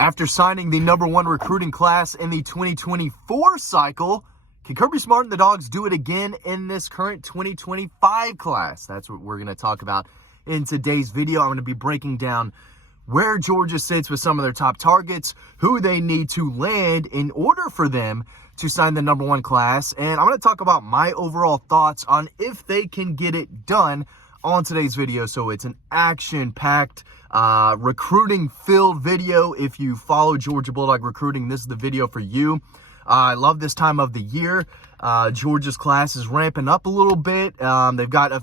After signing the #1 recruiting class in the 2024 cycle, can Kirby Smart and the Dawgs do it again in this current 2025 class? That's what we're going to talk about in today's video. I'm going to be breaking down where Georgia sits with some of their top targets, who they need to land in order for them to sign the #1 class, and I'm going to talk about my overall thoughts on if they can get it done on today's video. So it's an action-packed, recruiting-filled video. If you follow Georgia Bulldog recruiting, this is the video for you. I love this time of the year. Georgia's class is ramping up a little bit. They've got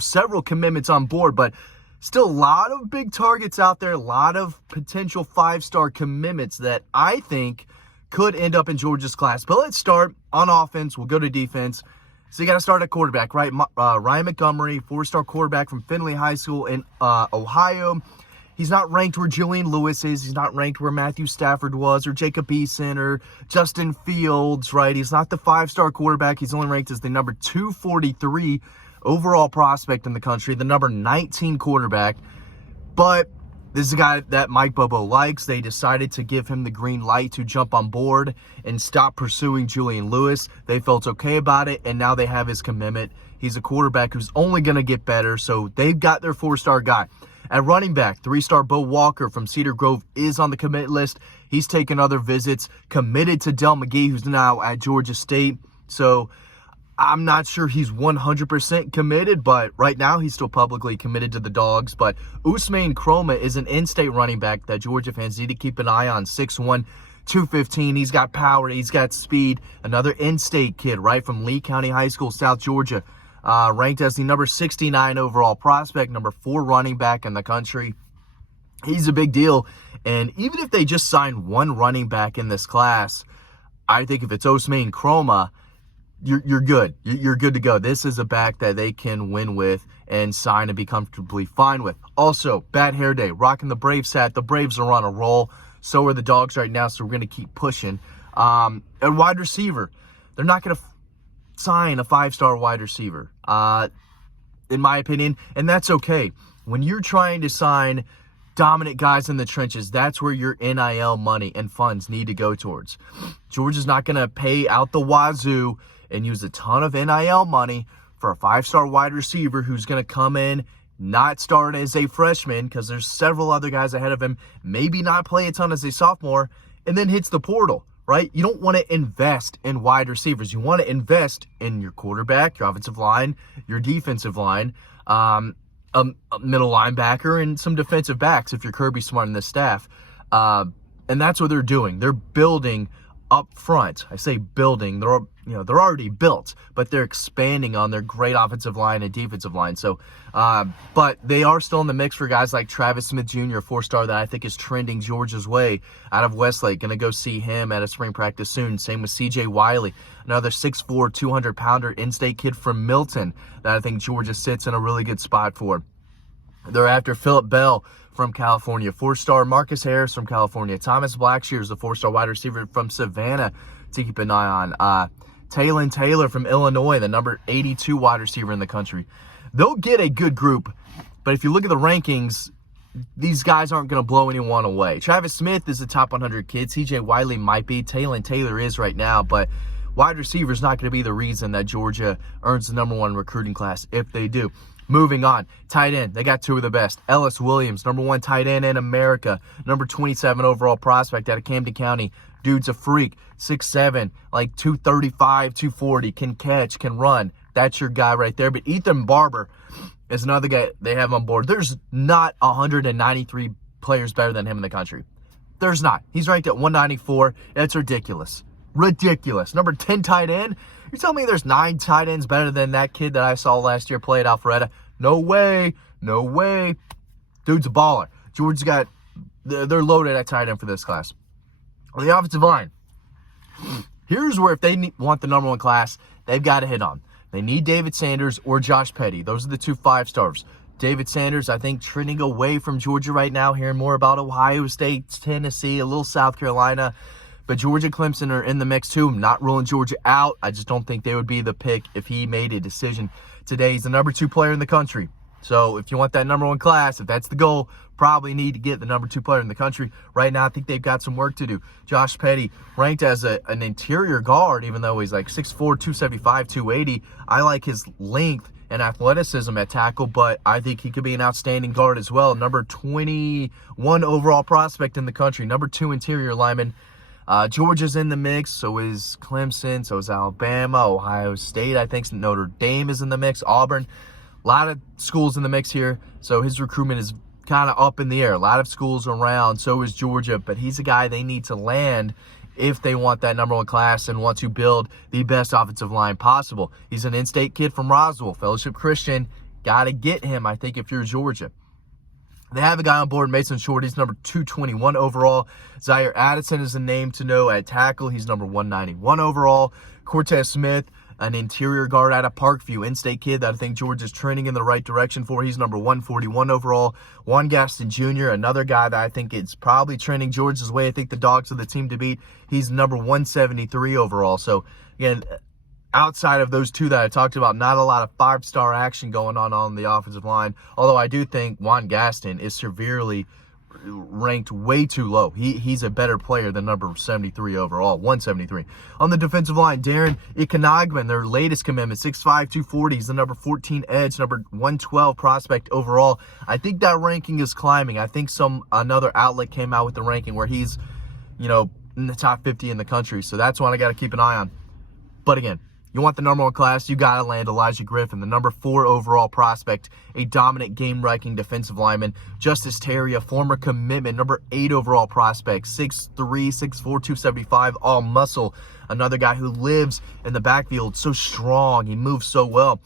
several commitments on board, but still a lot of big targets out there, a lot of potential 5-star commitments that I think could end up in Georgia's class. But let's start on offense. We'll go to defense. So you got to start at quarterback, right? Ryan Montgomery, 4-star quarterback from Findlay High School in Ohio. He's not ranked where Julian Lewis is. He's not ranked where Matthew Stafford was or Jacob Eason or Justin Fields, right? He's not the 5-star quarterback. He's only ranked as the number 243 overall prospect in the country, the number 19 quarterback. But this is a guy that Mike Bobo likes. They decided to give him the green light to jump on board and stop pursuing Julian Lewis. They felt okay about it, and now they have his commitment. He's a quarterback who's only going to get better, so they've got their 4-star guy. At running back, 3-star Bo Walker from Cedar Grove is on the commit list. He's taken other visits, committed to Dell McGee, who's now at Georgia State. So I'm not sure he's 100% committed, but right now he's still publicly committed to the Dogs. But Usman Kroma is an in-state running back that Georgia fans need to keep an eye on. 6'1", 215. He's got power. He's got speed. Another in-state kid, right, from Lee County High School, South Georgia. Ranked as the number 69 overall prospect, number 4 running back in the country. He's a big deal. And even if they just sign one running back in this class, I think if it's Usman Kroma, you're good. You're good to go. This is a back that they can win with and sign and be comfortably fine with. Also, Bad Hair Day, rocking the Braves hat. The Braves are on a roll. So are the Dogs right now, so we're going to keep pushing. And wide receiver, they're not going to sign a 5-star wide receiver, in my opinion, and that's okay. When you're trying to sign dominant guys in the trenches, that's where your NIL money and funds need to go towards. Georgia's not going to pay out the wazoo and use a ton of NIL money for a 5-star wide receiver who's going to come in, not start as a freshman because there's several other guys ahead of him, maybe not play a ton as a sophomore, and then hits the portal, right? You don't want to invest in wide receivers. You want to invest in your quarterback, your offensive line, your defensive line, a middle linebacker, and some defensive backs if you're Kirby Smart and the staff. And that's what they're doing. They're building up front. I say building. They're already built, but they're expanding on their great offensive line and defensive line. So, but they are still in the mix for guys like Travis Smith Jr., 4-star that I think is trending Georgia's way out of Westlake. Going to go see him at a spring practice soon. Same with C.J. Wiley, another 6'4", 200-pounder in-state kid from Milton that I think Georgia sits in a really good spot for. They're after Phillip Bell from California, 4-star Marcus Harris from California, Thomas Blackshear is the 4-star wide receiver from Savannah to keep an eye on. Taylon Taylor from Illinois, the number 82 wide receiver in the country. They'll get a good group, but if you look at the rankings, these guys aren't going to blow anyone away. Travis Smith is a top 100 kid. C.J. Wiley might be. Taylon Taylor is right now, but wide receiver is not going to be the reason that Georgia earns the #1 recruiting class if they do. Moving on, tight end, they got 2 of the best. Ellis Williams, number 1 tight end in America, number 27 overall prospect out of Camden County. Dude's a freak, 6'7", like 235, 240, can catch, can run. That's your guy right there. But Ethan Barber is another guy they have on board. There's not 193 players better than him in the country. There's not. He's ranked at 194. That's ridiculous. Ridiculous. Number 10 tight end. You're telling me there's 9 tight ends better than that kid that I saw last year play at Alpharetta? No way. No way. Dude's a baller. Georgia's got, they're loaded at tight end for this class. On the offensive line, here's where if they want the #1 class, they've got to hit on. They need David Sanders or Josh Petty. Those are the 2 5-stars. David Sanders, I think, trending away from Georgia right now, hearing more about Ohio State, Tennessee, a little South Carolina. But Georgia, Clemson are in the mix too. I'm not ruling Georgia out. I just don't think they would be the pick if he made a decision today. He's the number 2 player in the country. So if you want that number 1 class, if that's the goal, probably need to get the number 2 player in the country. Right now, I think they've got some work to do. Josh Petty, ranked as an interior guard, even though he's like 6'4", 275, 280. I like his length and athleticism at tackle, but I think he could be an outstanding guard as well. Number 21 overall prospect in the country. Number 2 interior lineman. Georgia's in the mix, so is Clemson, so is Alabama, Ohio State. I think Notre Dame is in the mix, Auburn. A lot of schools in the mix here, so his recruitment is kind of up in the air. A lot of schools around, so is Georgia, but he's a guy they need to land if they want that number 1 class and want to build the best offensive line possible. He's an in-state kid from Roswell, Fellowship Christian. Got to get him, I think, if you're Georgia. They have a guy on board, Mason Short. He's number 221 overall. Zaire Addison is a name to know at tackle. He's number 191 overall. Cortez Smith, an interior guard out of Parkview, in-state kid that I think Georgia's trending in the right direction for. He's number 141 overall. Juan Gaston Jr., another guy that I think is probably trending Georgia's way. I think the Dogs are the team to beat. He's number 173 overall. So, again, outside of those 2 that I talked about, not a lot of 5-star action going on the offensive line. Although I do think Juan Gaston is severely ranked way too low. He's a better player than number 73 overall, 173. On the defensive line, Darren Ikanagman, their latest commitment, 6'5", 240. He's the number 14 edge, number 112 prospect overall. I think that ranking is climbing. I think another outlet came out with the ranking where he's, in the top 50 in the country. So that's one I got to keep an eye on. But again, you want the number 1 class, you got to land Elijah Griffin, the number 4 overall prospect, a dominant game-wrecking defensive lineman. Justice Terry, a former commitment, number 8 overall prospect, 6'3", 6'4", 275, all muscle. Another guy who lives in the backfield, so strong, he moves so well.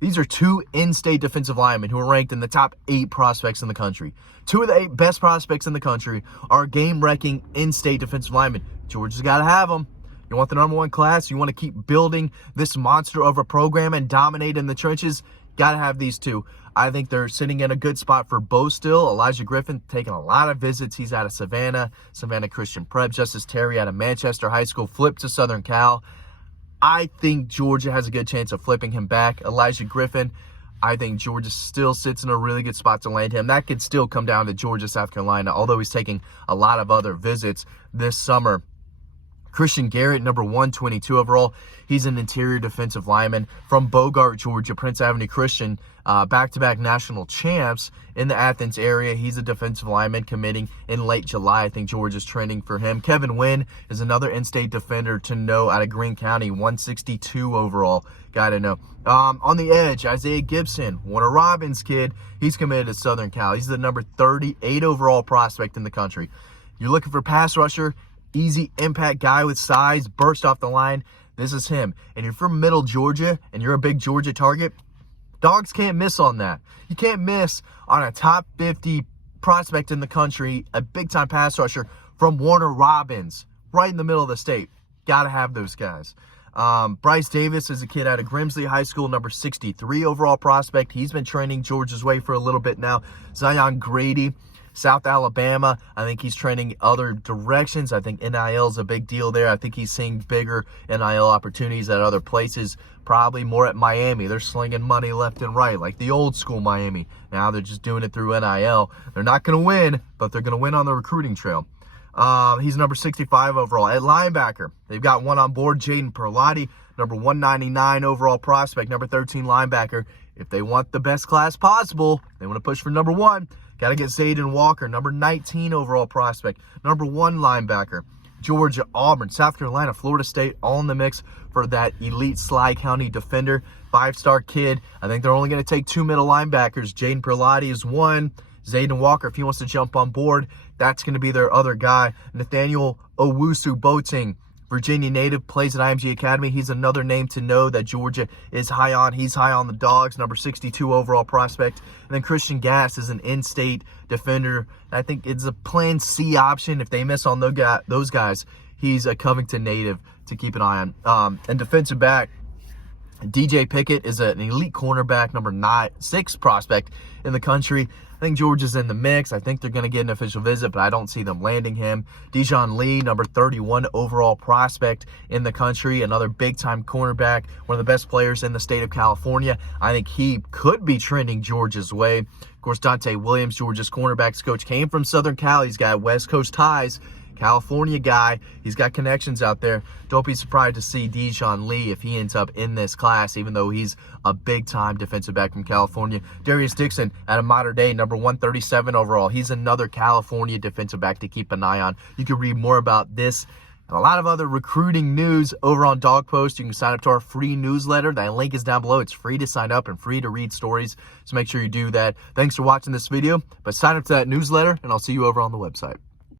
These are 2 in-state defensive linemen who are ranked in the top 8 prospects in the country. 2 of the 8 best prospects in the country are game-wrecking in-state defensive linemen. Georgia's got to have them. You want the number 1 class, you want to keep building this monster of a program and dominate in the trenches, got to have these 2. I think they're sitting in a good spot for both still. Elijah Griffin taking a lot of visits. He's out of Savannah Christian Prep. Justice Terry out of Manchester High School, flipped to Southern Cal. I think Georgia has a good chance of flipping him back. Elijah Griffin, I think Georgia still sits in a really good spot to land him. That could still come down to Georgia, South Carolina, although he's taking a lot of other visits this summer. Christian Garrett, number 122 overall. He's an interior defensive lineman from Bogart, Georgia. Prince Avenue Christian, back-to-back national champs in the Athens area. He's a defensive lineman committing in late July. I think Georgia's trending for him. Kevin Wynn is another in-state defender to know out of Greene County, 162 overall. Got to know. On the edge, Isaiah Gibson, Warner Robins kid. He's committed to Southern Cal. He's the number 38 overall prospect in the country. You're looking for pass rusher, easy impact guy with size, burst off the line. This is him. And if you're from Middle Georgia and you're a big Georgia target, Dogs can't miss on that. You can't miss on a top 50 prospect in the country, a big-time pass rusher from Warner Robins, right in the middle of the state. Got to have those guys. Bryce Davis is a kid out of Grimsley High School, number 63 overall prospect. He's been training Georgia's way for a little bit now. Zion Grady, South Alabama, I think he's trending other directions. I think NIL is a big deal there. I think he's seeing bigger NIL opportunities at other places, probably more at Miami. They're slinging money left and right, like the old school Miami. Now they're just doing it through NIL. They're not going to win, but they're going to win on the recruiting trail. He's number 65 overall. At linebacker, they've got one on board, Jaden Perlotti, number 199 overall prospect, number 13 linebacker. If they want the best class possible, they want to push for number 1. Got to get Zayden Walker, number 19 overall prospect, number 1 linebacker. Georgia, Auburn, South Carolina, Florida State, all in the mix for that elite Sly County defender, 5-star kid. I think they're only going to take 2 middle linebackers. Jaden Perlotti is 1. Zayden Walker, if he wants to jump on board, that's going to be their other guy. Nathaniel Owusu-Boateng, Virginia native, plays at IMG Academy. He's another name to know that Georgia is high on. He's high on the Dogs, number 62 overall prospect. And then Christian Gass is an in-state defender. I think it's a plan C option. If they miss on those guys, he's a Covington native to keep an eye on. And defensive back, DJ Pickett is an elite cornerback, number 6 prospect in the country. think George is in the mix. I think they're going to get an official visit, but I don't see them landing him. Dijon Lee, number 31 overall prospect in the country, another big-time cornerback, one of the best players in the state of California. I think he could be trending George's way. Of course, Dante Williams, Georgia's cornerbacks coach, came from Southern Cal. He's got West Coast ties. California guy. He's got connections out there. Don't be surprised to see Dijon Lee if he ends up in this class, even though he's a big-time defensive back from California. Darius Dixon out of Mater Dei, number 137 overall. He's another California defensive back to keep an eye on. You can read more about this and a lot of other recruiting news over on Dawg Post. You can sign up to our free newsletter. That link is down below. It's free to sign up and free to read stories, so make sure you do that. Thanks for watching this video, but sign up to that newsletter, and I'll see you over on the website.